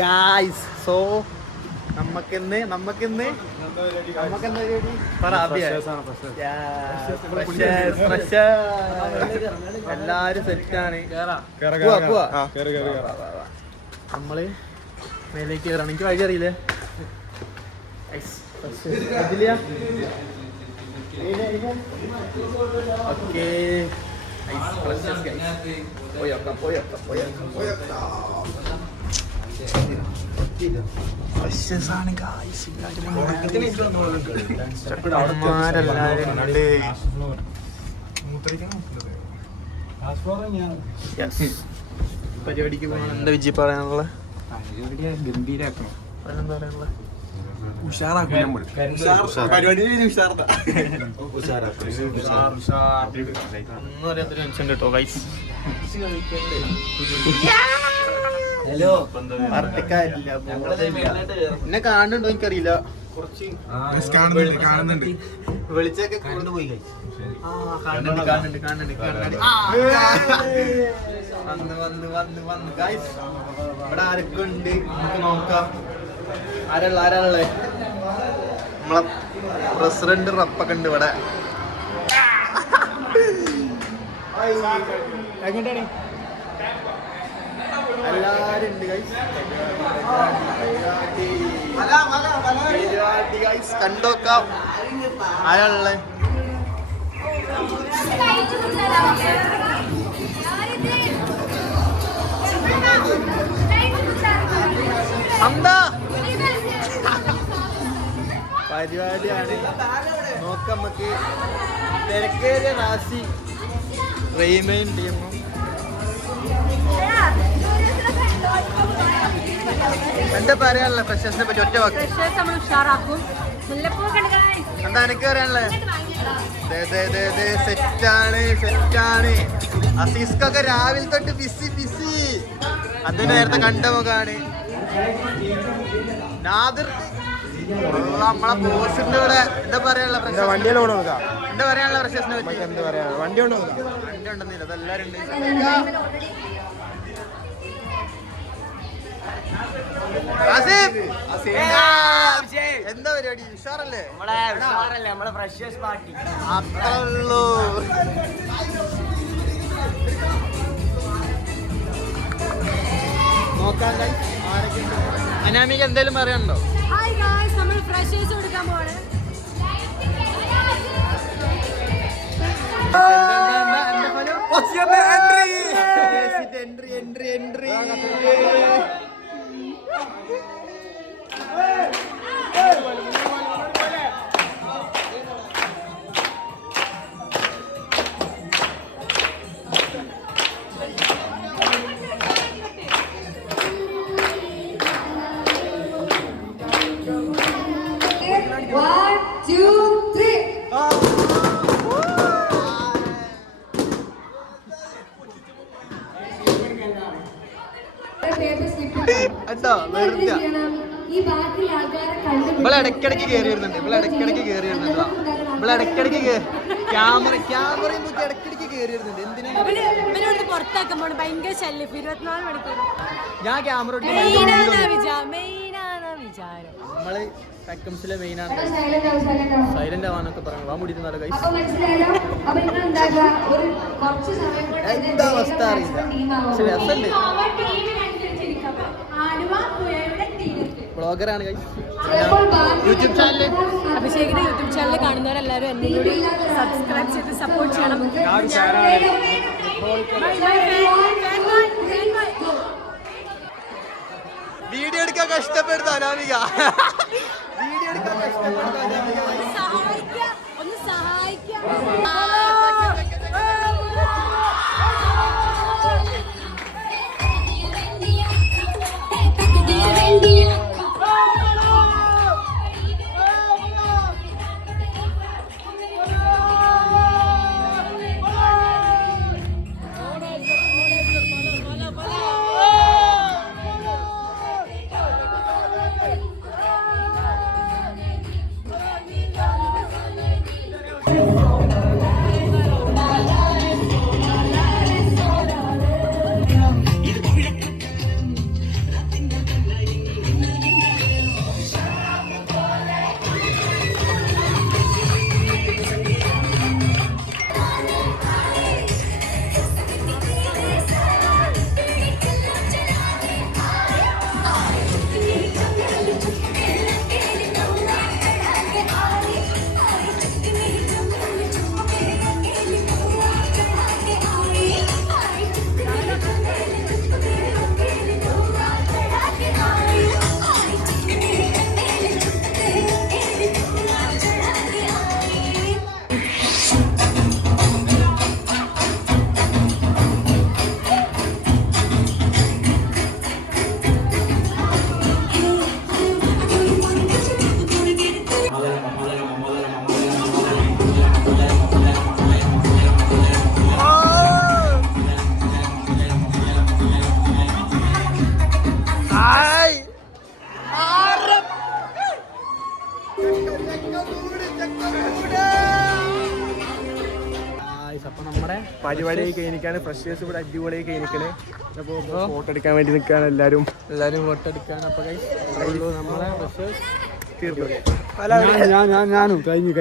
Guys so നമുക്കിന്ന് എല്ലാരും സെറ്റാണ്. നമ്മള് മേലേക്ക് കയറാണ്. എനിക്ക് വഴി അറിയില്ലേ. ഓക്കേ പരിപാടിക്ക് പോകണം. എന്താ വിജയ് പറയാനുള്ള? ഗംഭീരാക്കണം. എന്താ പറയാനുള്ള? എന്നെ കാണുന്നുണ്ടോ എനിക്കറിയില്ല. കുറച്ച് വെളിച്ചൊക്കെ കൊണ്ടുപോയി. ഇവിടെ ആരൊക്കെ ഉണ്ട് നമുക്ക് നോക്കാം. ആരാളെ നമ്മളെ പ്രസിഡന്റ് റപ്പൊക്കെ ഉണ്ട് ഇവിടെ. എങ്ങോട്ടാണ് എല്ലാരും ഉണ്ട് ഗൈസ്. കണ്ടോക്കാം ആരാളെ. പരിപാടിയാണ് നോക്കാം. നമുക്ക് തിരക്കേറിയ റാസി റെയ്മൈൻ ടീമും എന്താ പറയാനുള്ള ഫ്രഷേഴ്സിനെ പറ്റി ഒറ്റ വാക്ക് എന്താ എനിക്ക് പറയാനുള്ളത്? സെറ്റാണ്. അസീസ്കൊക്കെ രാവിലെ തൊട്ട് ബിസി. അത് നേരത്തെ കണ്ട മുഖാണ്. നാദിർ നമ്മളെ ബോസിന്റെ ഇവിടെ എന്താ പറയാനുള്ള എന്താ പറയാനുള്ള ഫ്രഷേഴ്സിനെ പറ്റി? എന്താ പറയാ, വണ്ടി ഉണ്ടെന്നില്ല. അതെല്ലാരും ഉണ്ട്. എന്താ പരിപാടി? ഉഷാറല്ലേ? അത്രേ ഉള്ളൂ. നോക്കാൻ അനാമിക എന്തേലും പറയാനുണ്ടോ? എൻട്രി ഇടയ്ക്കിടയ്ക്ക് കയറി വരുന്നുണ്ട്. ക്യാമറയും നോക്കി ഇടയ്ക്കിടയ്ക്ക് കയറി വരുന്നുണ്ട്. എന്തിനാണ് ഞാൻ ക്യാമറ നമ്മള് ടെക്കംസിലെ മെയിനാണ്. സൈലന്റ് ആവാനൊക്കെ പറഞ്ഞു. വാ മുടിയിട്ട് നല്ല കൈ. എന്താ അവസ്ഥ അറിയില്ല. പക്ഷെ രസമുണ്ട്. ബ്ലോഗറാണ് കൈ. യൂട്യൂബ് ചാനൽ അഭിഷേകിന്റെ യൂട്യൂബ് ചാനൽ കാണുന്നവരെല്ലാവരും എന്നെ കൂടി സബ്സ്ക്രൈബ് ചെയ്ത് സപ്പോർട്ട് ചെയ്യണം. വീഡിയോ എടുക്കാൻ കഷ്ടപ്പെടുത്ത അനാമിക. വീഡിയോ എടുക്കാൻ കഷ്ടപ്പെടുത്ത അനാമിക. ഒന്ന് സഹായിക്കാം. പരിപാടിയായി കഴിഞ്ഞിട്ടാണ് ഫ്രഷേഴ്സ് ഇവിടെ അടിപൊളിയായി കഴിഞ്ഞിരിക്കണേ. അപ്പോൾ ഫോട്ടോ എടുക്കാൻ വേണ്ടി നിൽക്കുകയാണ് എല്ലാവരും ഫോട്ടോ എടുക്കാൻ. അപ്പൊ നമ്മളെ തീർന്നു. ഞാനും കഴിഞ്ഞു